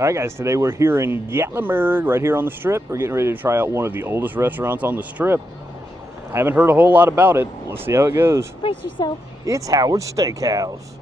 All right, guys, today we're here in Gatlinburg, right here on the Strip. We're getting ready to try out one of the oldest restaurants on the Strip. I haven't heard a whole lot about it. Let's see how it goes. Brace yourself. It's Howard's Steakhouse.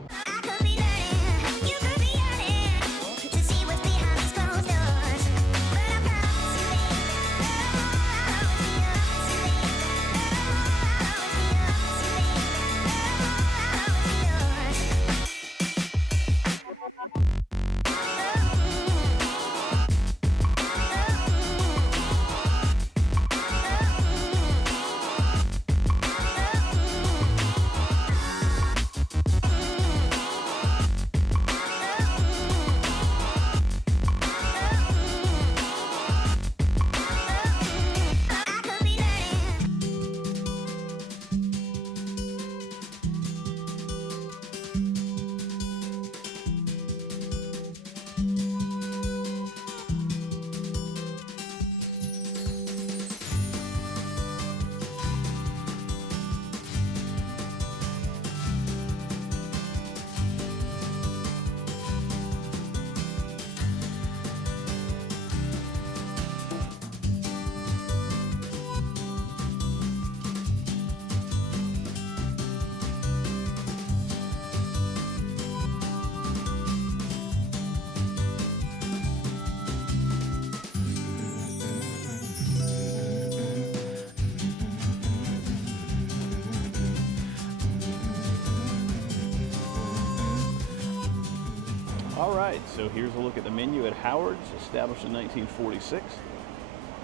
All right, so here's a look at the menu at Howard's, established in 1946.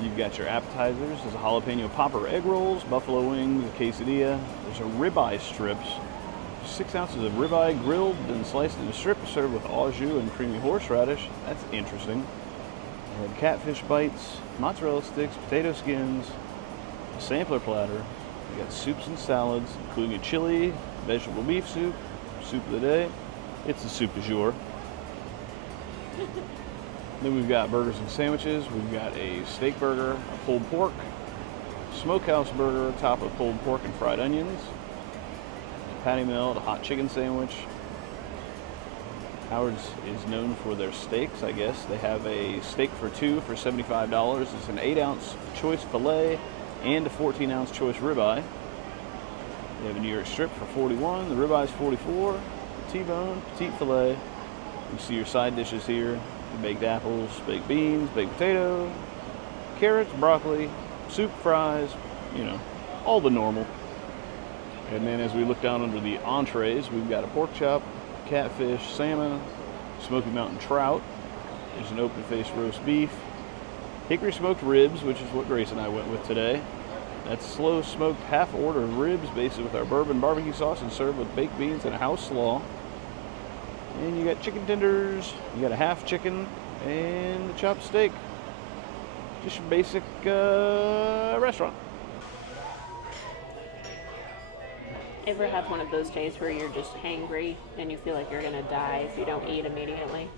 You've got your appetizers. There's a jalapeno popper egg rolls, buffalo wings, a quesadilla. There's a ribeye strips. 6 ounces of ribeye grilled, then sliced into strips, served with au jus and creamy horseradish. That's interesting. We had catfish bites, mozzarella sticks, potato skins, a sampler platter. We got soups and salads, including a chili, vegetable beef soup, soup of the day. It's the soup du jour. Then we've got burgers and sandwiches. We've got a steak burger, a pulled pork, smokehouse burger topped with pulled pork and fried onions, a patty melt, a hot chicken sandwich. Howard's is known for their steaks, I guess. They have a steak for two for $75. It's an 8-ounce choice filet and a 14-ounce choice ribeye. They have a New York strip for $41. The ribeye's $44. T-bone, petite filet. You see your side dishes here: your baked apples, baked beans, baked potato, carrots, broccoli, soup, fries, you know, all the normal. And then as we look down under the entrees, we've got a pork chop, catfish, salmon, Smoky Mountain trout. There's an open-faced roast beef, hickory smoked ribs, which is what Grace and I went with today. That's slow smoked half-order ribs basted with our bourbon barbecue sauce and served with baked beans and a house slaw. And you got chicken tenders, you got a half chicken, and a chopped steak. Just your basic restaurant. Ever have one of those days where you're just hangry and you feel like you're gonna die if you don't eat immediately?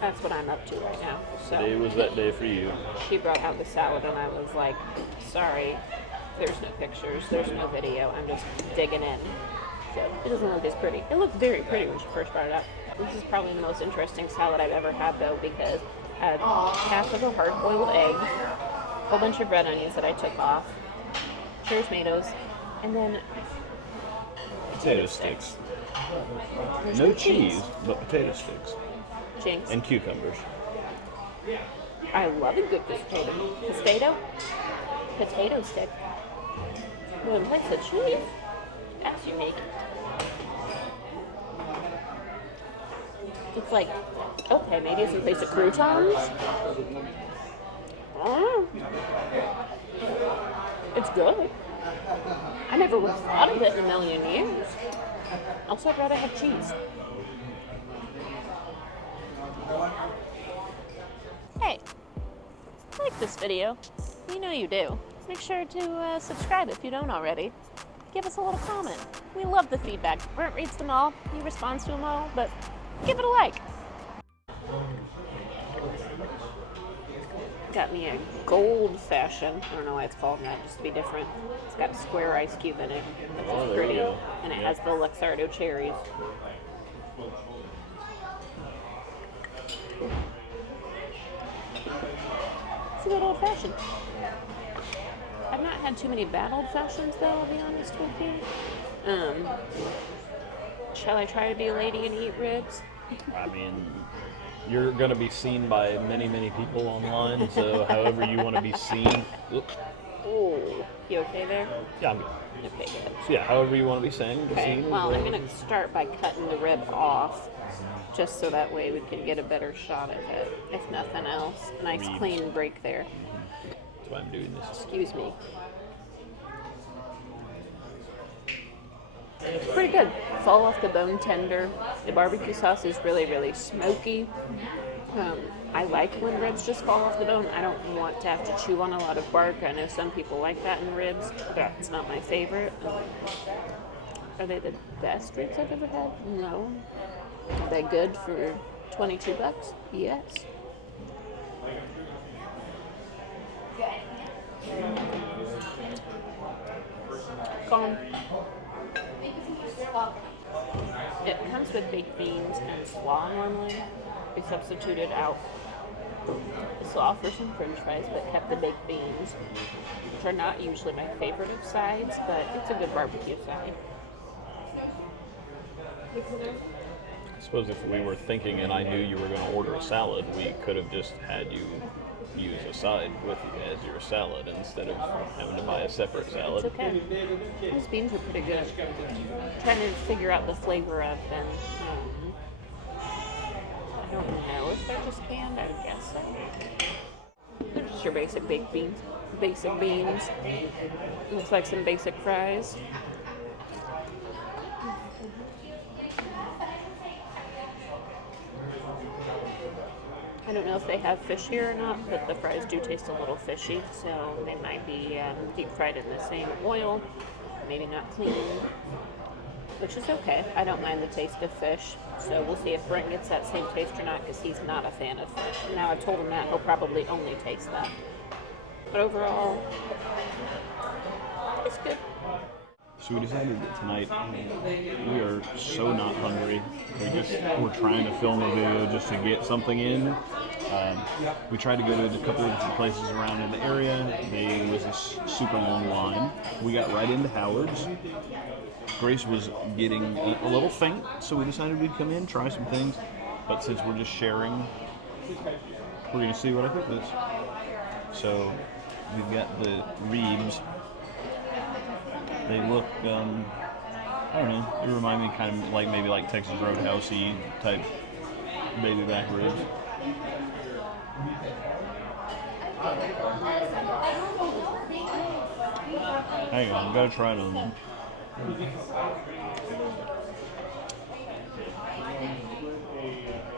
That's what I'm up to right now. So Today was that day for you. she brought out the salad and I was like, sorry, there's no pictures, there's no video, I'm just digging in. So it doesn't look as pretty. It looked very pretty when she first brought it up. This is probably the most interesting salad I've ever had though, because I had half of a hard-boiled egg, a whole bunch of red onions that I took off, cherry tomatoes, and then Potato sticks. there's No cheese, but potato sticks. Jinx. And cucumbers. I love a good potato stick. But in place of cheese, that's unique. It's like, okay, maybe it's in place of croutons. It's good. I never would have thought of it in a million years. Also, I'd rather have cheese. Hey, like this video. You know you do. Make sure to subscribe if you don't already. Give us a little comment. We love the feedback. Brent reads them all. He responds to them all, but give it a like. Got me a gold fashioned. I don't know why it's called that, just to be different. It's got a square ice cube in it, which is pretty. And it has the Luxardo cherries. It's a good old fashioned. I've not had too many bad old fashions though, I'll be honest with you. Shall I try to be a lady and eat ribs? I mean, you're going to be seen by many, many people online, so however you want to be seen. Oh, you okay there? Yeah, I'm good. Okay, good. So yeah, however you want to be seen. Okay, well, I'm going to start by cutting the rib off, just so that way we can get a better shot of it, if nothing else. Nice clean break there. That's why I'm doing this. Excuse me. It's pretty good. Fall off the bone tender. The barbecue sauce is really, really smoky. I like when ribs just fall off the bone. I don't want to have to chew on a lot of bark. I know some people like that in ribs. That's not my favorite. Are they the best ribs I've ever had? No. Are they good for $22? Yes. Calm. It comes with baked beans and slaw normally. We substituted out the slaw for some french fries, but kept the baked beans, which are not usually my favorite of sides, but it's a good barbecue side. I suppose if we were thinking and I knew you were going to order a salad, we could have just had you use a side with you as your salad instead of having to buy a separate salad. It's okay. Those beans are pretty good. Trying to figure out the flavor of them. I don't know if they're just canned. I would guess so. They're just your basic baked beans. Basic beans. Looks like some basic fries. I don't know if they have fish here or not, but the fries do taste a little fishy, so they might be deep fried in the same oil, maybe not clean, which is okay. I don't mind the taste of fish, so we'll see if Brent gets that same taste or not, because he's not a fan of fish. Now I've told him that, he'll probably only taste that. But overall, it's good. So we decided that tonight we are so not hungry. We're trying to film a video just to get something in. We tried to go to a couple of different places around in the area. There was this super long line. We got right into Howard's. Grace was getting a little faint, so we decided we'd come in, try some things. But since we're just sharing, we're going to see what I think this. So we've got the Reeves. They look, I don't know, they remind me kind of like maybe like Texas Roadhouse-y type baby back ribs. Hang on, gotta try them.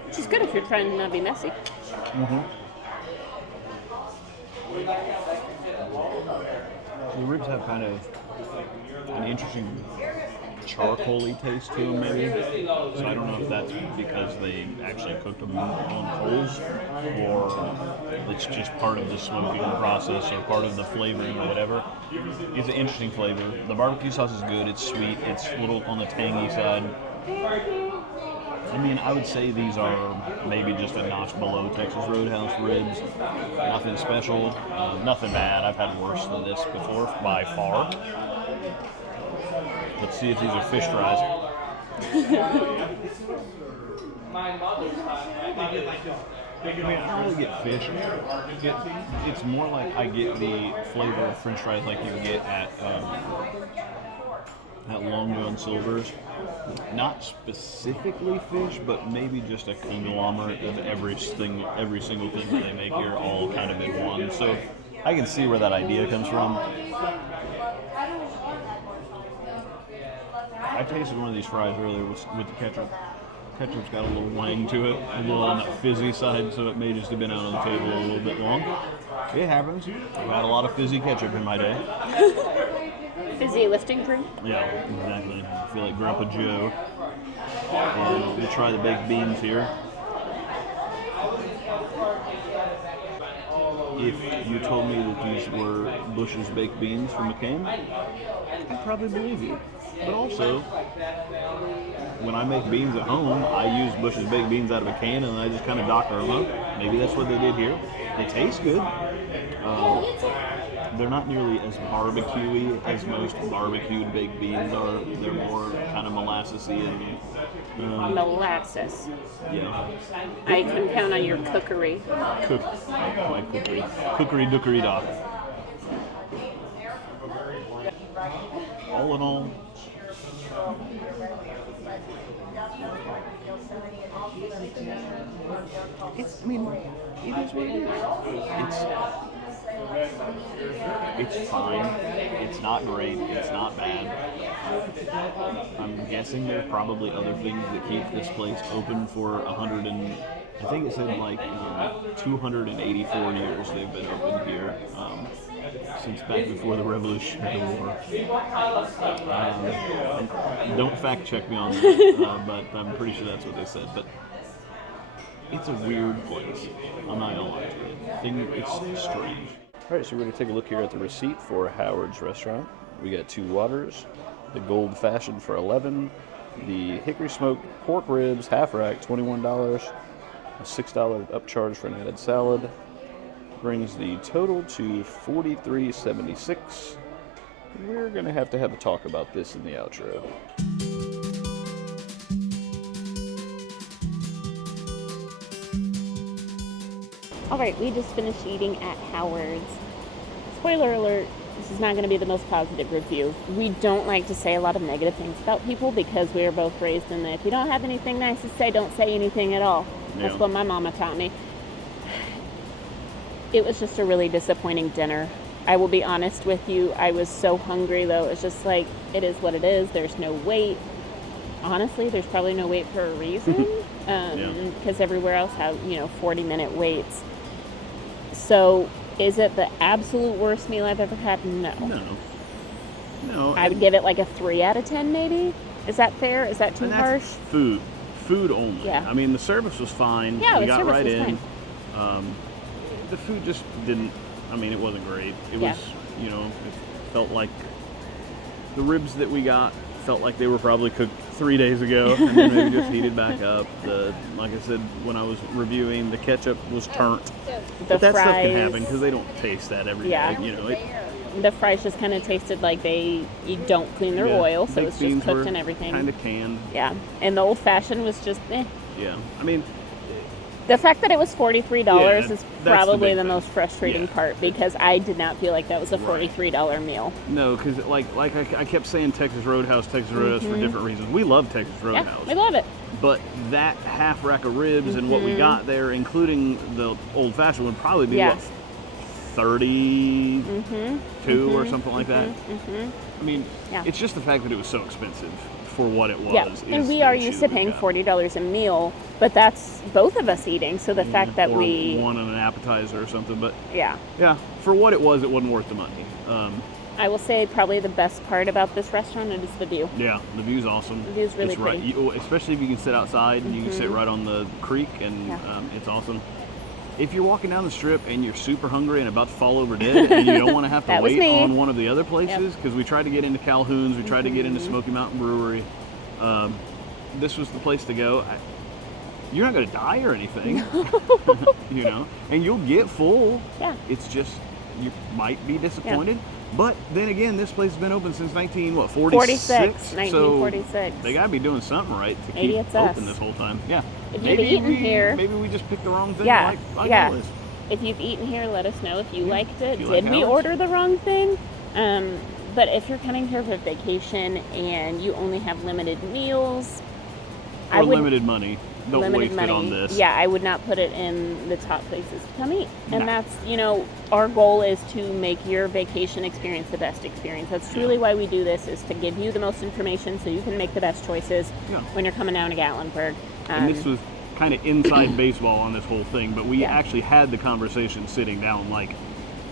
Which is good if you're trying to not be messy. The ribs have kind of an interesting charcoal-y taste to them, maybe. So I don't know if that's because they actually cooked them on coals, or it's just part of the smoking process or part of the flavoring or whatever. It's an interesting flavor. The barbecue sauce is good. It's sweet. It's a little on the tangy side. I mean, I would say these are maybe just a notch below Texas Roadhouse ribs. Nothing special, nothing bad. I've had worse than this before, by far. Let's see if these are fish fries. I mean, I don't really get fish. It's more like I get the flavor of French fries like you get at Long John Silver's. Not specifically fish, but maybe just a conglomerate of every single thing that they make here, all kind of in one. So I can see where that idea comes from. I tasted one of these fries earlier with the ketchup. Ketchup's got a little wang to it, a little on that fizzy side, so it may just have been out on the table a little bit long. It happens. I've had a lot of fizzy ketchup in my day. Fizzy lifting crew? Yeah, exactly. I feel like Grandpa Joe. And we'll try the baked beans here. If you told me that these were Bush's baked beans from McCain, I'd probably believe you. But also, when I make beans at home, I use Bush's baked beans out of a can and I just kind of doctor them up. Maybe that's what they did here. They taste good. They're not nearly as barbecue-y as most barbecued baked beans are. They're more kind of molasses-y and... Molasses. Yeah. I can count on your cookery. My cookery. Cookery-dookery doc. All in all... it is what it is. It's fine. It's not great. It's not bad. I'm guessing there's probably other things that keep this place open for 100 and I think it said like 284 years they've been open here. Since back before the Revolutionary War. Don't fact check me on that, but I'm pretty sure that's what they said. But it's a weird place. I'm not gonna lie to you. It's strange. All right, so we're gonna take a look here at the receipt for Howard's Restaurant. We got 2 waters, the Gold Fashioned for $11, the Hickory Smoked Pork Ribs half rack $21, a $6 upcharge for an added salad. Brings the total to $43.76. We're gonna have to have a talk about this in the outro. All right, we just finished eating at Howard's. Spoiler alert, this is not going to be the most positive review. We don't like to say a lot of negative things about people because we are both raised in that if you don't have anything nice to say, don't say anything at all. Yeah. That's what my mama taught me. It was just a really disappointing dinner. I will be honest with you. I was so hungry, though. It's just like, it is what it is. There's no wait. Honestly, there's probably no wait for a reason. Because everywhere else has, 40-minute waits. So, is it the absolute worst meal I've ever had? No. I would give it like a 3 out of 10, maybe. Is that fair? Is that too harsh? Food only. Yeah. I mean, the service was fine. Yeah, we the got service right was in. fine. The food just didn't. I mean, it wasn't great. It was, it felt like the ribs that we got felt like they were probably cooked 3 days ago and then maybe just heated back up. Like I said when I was reviewing, the ketchup was turnt. But that stuff can happen because they don't taste that every day. The fries just kind of tasted like you don't clean their oil, so it's just cooked and everything. Kind of canned. Yeah, and the old fashioned was just Yeah, I mean, the fact that it was $43 is probably the thing. Most frustrating part because I did not feel like that was a $43 meal. No, because like I kept saying Texas Roadhouse for different reasons. We love Texas Roadhouse. Yeah, we love it. But that half rack of ribs and what we got there, including the old fashioned, would probably be what, 32 or something like that. I mean, it's just the fact that it was so expensive for what it was. Yeah, and we are used to paying $40 a meal, but that's both of us eating. So the fact that we one on an appetizer or something, but yeah, for what it was, it wasn't worth the money. I will say probably the best part about this restaurant is the view. Yeah, the view's awesome. The view's really pretty. Especially if you can sit outside and you can sit right on the creek, and it's awesome. If you're walking down the strip and you're super hungry and about to fall over dead and you don't want to have to wait on one of the other places, because we tried to get into Calhoun's, we tried to get into Smoky Mountain Brewery, this was the place to go. You're not going to die or anything, and you'll get full. Yeah. It's just, you might be disappointed. Yeah. But then again, this place has been open since 1946. So they got to be doing something right to keep open this whole time. Yeah. If you've eaten here, maybe we just picked the wrong thing. If you've eaten here, let us know if you liked it. Did we order the wrong thing? But if you're coming here for vacation and you only have limited meals, limited money. Don't waste it on this. Yeah, I would not put it in the top places to come eat. And that's, our goal is to make your vacation experience the best experience. That's truly why we do this, is to give you the most information so you can make the best choices when you're coming down to Gatlinburg. And this was kind of inside baseball on this whole thing, but we actually had the conversation sitting down, like,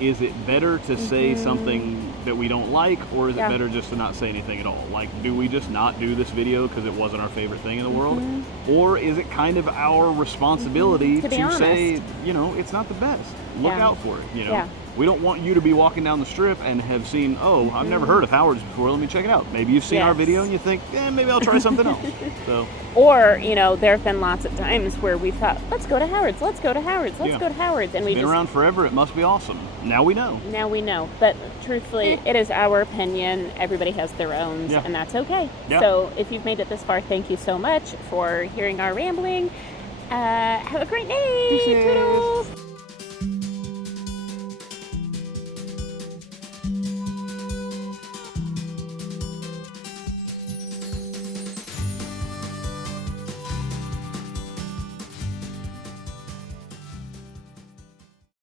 is it better to say something that we don't like, or is it better just to not say anything at all? Like, do we just not do this video because it wasn't our favorite thing in the world? Or is it kind of our responsibility to say, it's not the best? Look out for it, We don't want you to be walking down the strip and have seen, oh, I've never heard of Howard's before. Let me check it out. Maybe you've seen our video and you think, maybe I'll try something else. So. Or, you know, there have been lots of times where we thought, let's go to Howard's, let's go to Howard's, let's go to Howard's. And it's been around forever. It must be awesome. Now we know. Now we know. But truthfully, it is our opinion. Everybody has their own, and that's okay. Yeah. So if you've made it this far, thank you so much for hearing our rambling. Have a great day. Toodles.